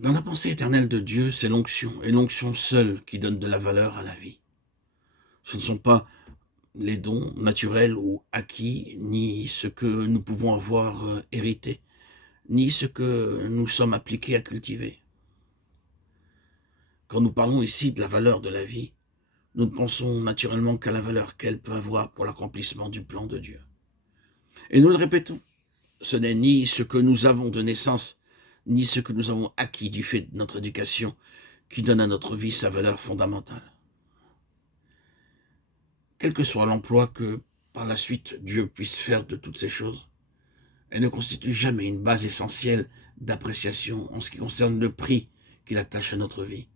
Dans la pensée éternelle de Dieu, c'est l'onction, et l'onction seule qui donne de la valeur à la vie. Ce ne sont pas les dons naturels ou acquis, ni ce que nous pouvons avoir hérité, ni ce que nous sommes appliqués à cultiver. Quand nous parlons ici de la valeur de la vie, nous ne pensons naturellement qu'à la valeur qu'elle peut avoir pour l'accomplissement du plan de Dieu. Et nous le répétons, ce n'est ni ce que nous avons de naissance, ni ce que nous avons acquis du fait de notre éducation qui donne à notre vie sa valeur fondamentale. Quel que soit l'emploi que par la suite Dieu puisse faire de toutes ces choses, elle ne constitue jamais une base essentielle d'appréciation en ce qui concerne le prix qu'il attache à notre vie.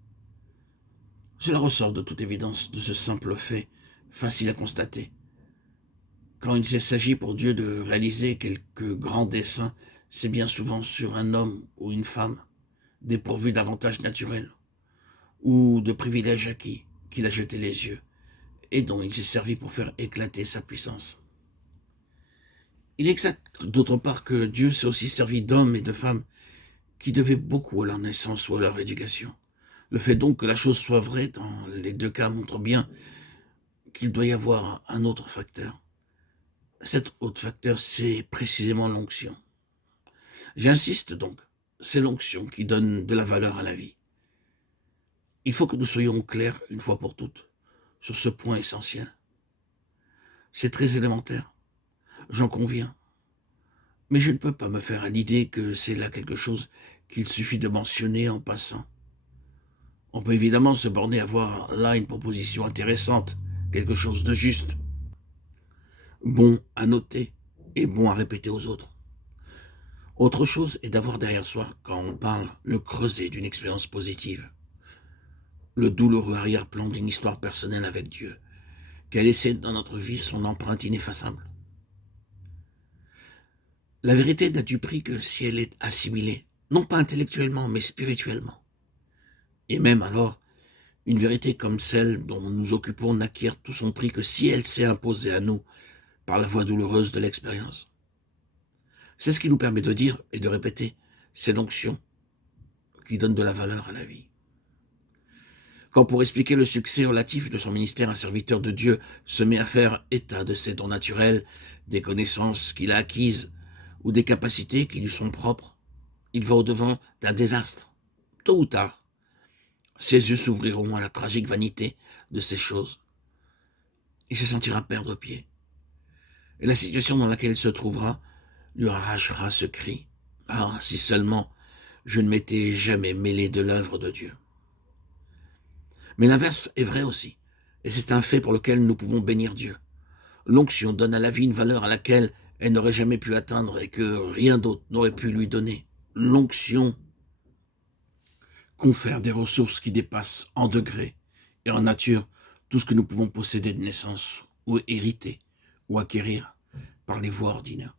Cela ressort de toute évidence de ce simple fait, facile à constater. Quand il s'agit pour Dieu de réaliser quelques grands desseins, c'est bien souvent sur un homme ou une femme, dépourvu d'avantages naturels ou de privilèges acquis, qu'il a jeté les yeux et dont il s'est servi pour faire éclater sa puissance. Il est exact d'autre part que Dieu s'est aussi servi d'hommes et de femmes qui devaient beaucoup à leur naissance ou à leur éducation. Le fait donc que la chose soit vraie dans les deux cas montre bien qu'il doit y avoir un autre facteur. Cet autre facteur, c'est précisément l'onction. J'insiste donc, c'est l'onction qui donne de la valeur à la vie. Il faut que nous soyons clairs une fois pour toutes sur ce point essentiel. C'est très élémentaire, j'en conviens, mais je ne peux pas me faire à l'idée que c'est là quelque chose qu'il suffit de mentionner en passant. On peut évidemment se borner à voir là une proposition intéressante, quelque chose de juste, bon à noter et bon à répéter aux autres. Autre chose est d'avoir derrière soi, quand on parle, le creuset d'une expérience positive, le douloureux arrière-plan d'une histoire personnelle avec Dieu, qui a laissé dans notre vie son empreinte ineffaçable. La vérité n'a du prix que si elle est assimilée, non pas intellectuellement, mais spirituellement. Et même alors, une vérité comme celle dont nous nous occupons n'acquiert tout son prix que si elle s'est imposée à nous par la voie douloureuse de l'expérience. C'est ce qui nous permet de dire et de répéter, c'est l'onction qui donne de la valeur à la vie. Quand pour expliquer le succès relatif de son ministère, un serviteur de Dieu se met à faire état de ses dons naturels, des connaissances qu'il a acquises ou des capacités qui lui sont propres, il va au-devant d'un désastre. Tôt ou tard, ses yeux s'ouvriront à la tragique vanité de ces choses. Il se sentira perdre pied. Et la situation dans laquelle il se trouvera lui arrachera ce cri. « Ah, si seulement je ne m'étais jamais mêlé de l'œuvre de Dieu. » Mais l'inverse est vrai aussi, et c'est un fait pour lequel nous pouvons bénir Dieu. L'onction donne à la vie une valeur à laquelle elle n'aurait jamais pu atteindre et que rien d'autre n'aurait pu lui donner. L'onction confère des ressources qui dépassent en degrés et en nature tout ce que nous pouvons posséder de naissance ou hériter ou acquérir par les voies ordinaires.